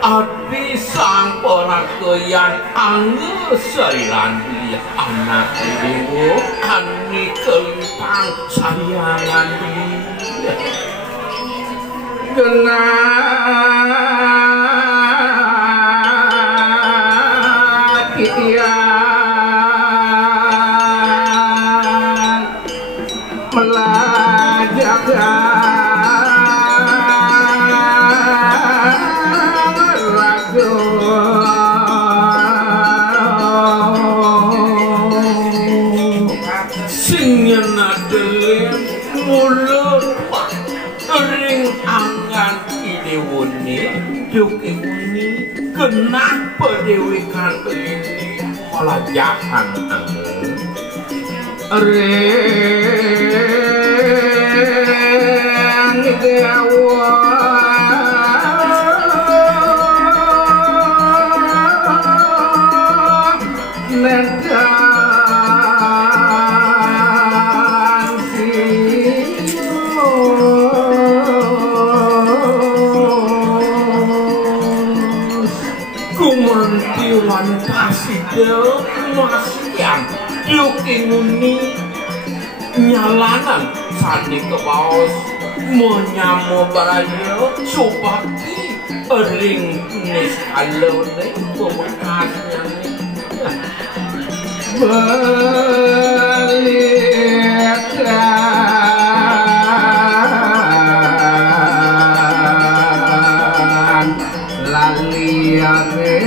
Adi sang perhatian angge Semarandana anak ibu ani kelintang sayangan dia genah kian melajakan kenapa dewikan ini malah jahan reng dewa Kasih masian Yukinguni nyalanan sani ke baos menyamo barayo subakti ering nis alone pemekasnya belikan laliane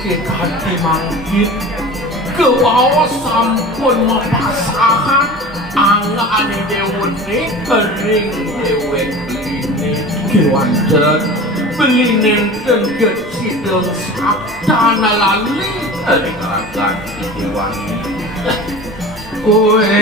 ke hati mangkit ke bawah sampun mepasahan angga ane dewene ering dewek beline kewandan belinen dan kecideng sabdana lali ering ragan idewangi kue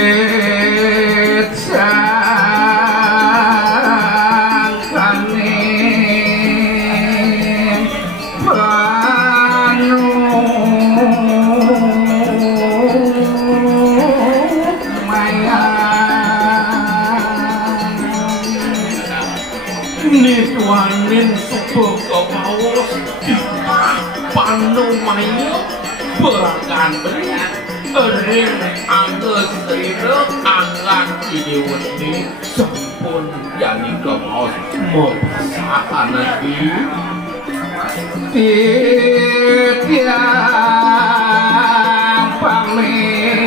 Nitwanin subuh ke bawah Gita panumayo berakan berat ering angges sirek anggan ideweni sampun yani ke bawah mepasahan lagi tiap pamit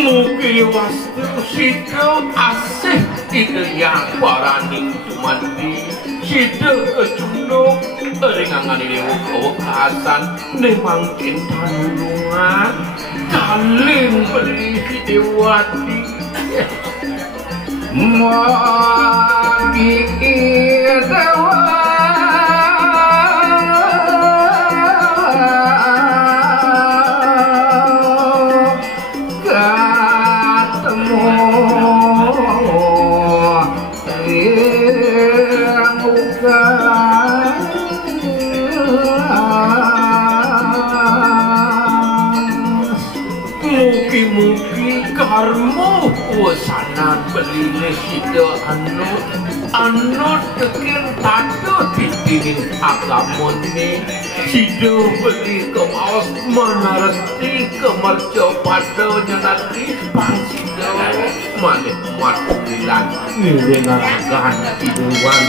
mugi wastu sido asih ide yang paraning tumandi sido kecunduk eringangan dewa kewekasan memang kintanungan kaling beli dewati mugi dewa karmu wasanan beline sida anut tekin tato titinin agamone sida beli kemaos menaresti kemerjo pada nyanati pang sida menikmat bilan ngiringakan hidupan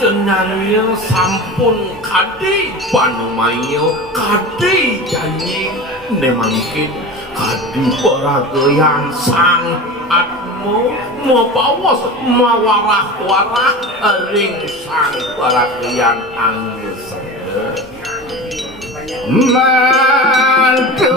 Tenangnya sampun kadi panumayo kadi janji nemangkin kadi peragayan sang Atma mapawas mawarah-warah ring sang peragayan angin senda mantu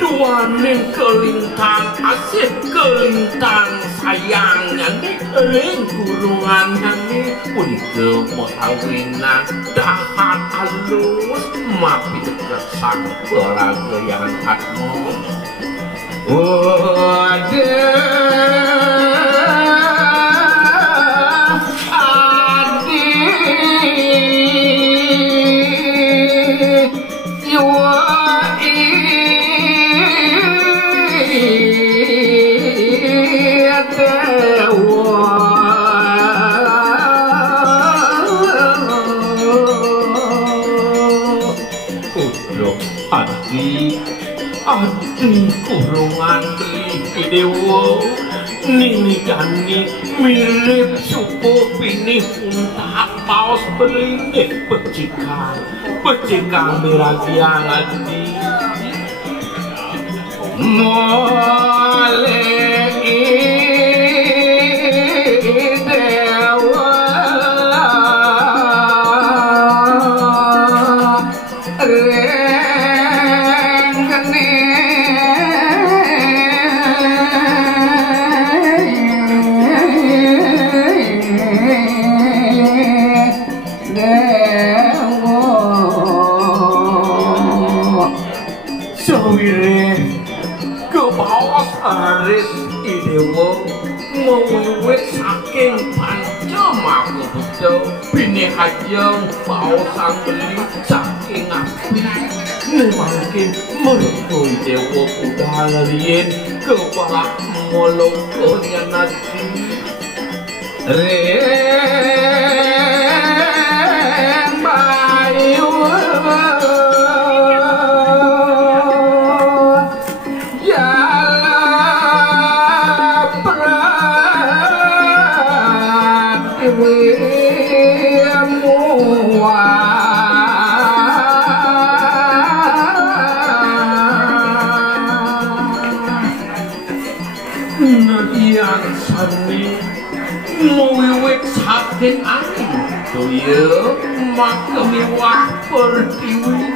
Duanin kelintang asih kelintang sayangan ring gurungan ini punika mahawinan dahan alus mapi dekat sang peragayan Atma Adi kurungan beli dewa nini gani mirip suku pinih untak paus belinik pecikang beragian adi Mewiwit saking pancamaku bejo bini hajeng pausang beli saking api nemangkin mergoi dewa kuda rien kepala molokonya nanti bayu mewiwit saking angin doyo makemiwah pertiwi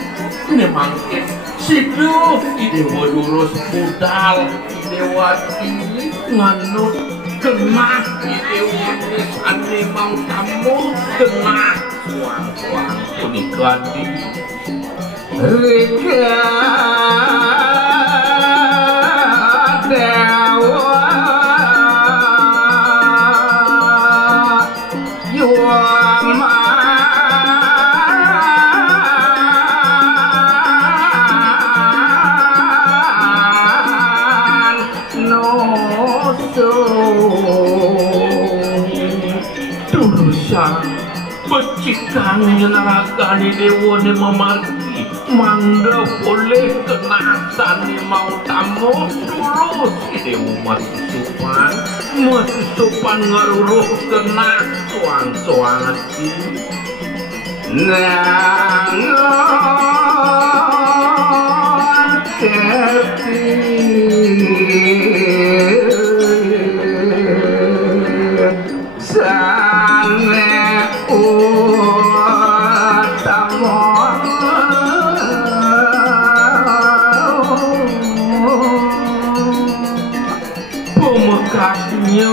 nemangkin sidu idewa durus budal idewati nganut genah idewa nisane mau tamu genah suang-suang punikadi rika dewa pecikang nyenaragani dewa ne memargi mangga boleh kenasani mau tamu dulu si dewa masih sopan ngaruruh kena soang-soang hati nangon kerti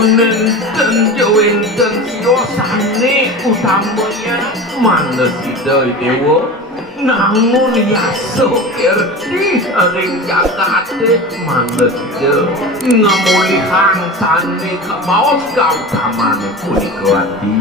nenten jawenten siosane utamanya mana sidai dewa nangun yaso kerti ring jagate mana sidai ngamulihan sane kemaos kau kamane punikawati